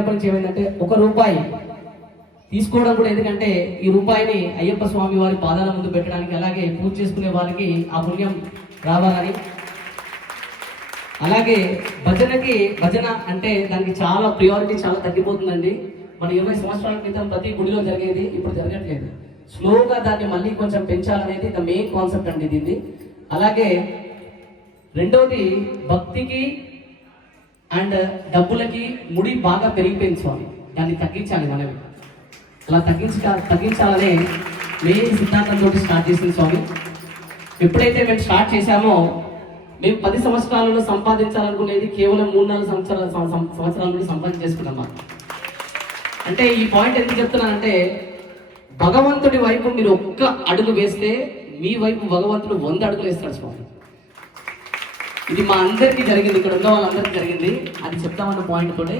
జరిగినప్పటి నుంచి ఏమైందంటే 1 రూపాయి తీసుకోవడం కూడా, ఎందుకంటే ఈ రూపాయిని అయ్యప్ప స్వామి వారి పాదాల ముందు పెట్టడానికి, అలాగే పూజ చేసుకునే వాళ్ళకి ఆ పుణ్యం రావాలని. అలాగే భజన అంటే దానికి చాలా ప్రియారిటీ చాలా తగ్గిపోతుందండి. మన 20 సంవత్సరాల క్రితం ప్రతి గుడిలో జరిగేది ఇప్పుడు జరగట్లేదు. స్లోగా దాన్ని మళ్ళీ కొంచెం పెంచాలనేది ద మెయిన్ కాన్సెప్ట్ అండి దీన్ని. అలాగే రెండోది, భక్తికి అండ్ డబ్బులకి ముడి బాగా పెరిగిపోయింది స్వామి, దాన్ని తగ్గించాలి మనమే. అలా తగ్గించాలనే మెయిన్ సిద్ధాంతంతో స్టార్ట్ చేసింది స్వామి. ఎప్పుడైతే మేము స్టార్ట్ చేశామో, మేము 10 సంవత్సరాలలో సంపాదించాలనుకునేది కేవలం 3-4 సంవత్సరాల నుండి సంపాదించేసుకున్నాం. అంటే ఈ పాయింట్ ఎందుకు చెప్తున్నానంటే, భగవంతుడి వైపు మీరు ఒక్క అడుగు వేస్తే మీ వైపు భగవంతుడు 100 అడుగులు వేస్తాడు స్వామి. ఇది మా అందరికీ జరిగింది, ఇక్కడ ఉన్న వాళ్ళందరికీ జరిగింది. అది చెప్తామన్న పాయింట్ తోటే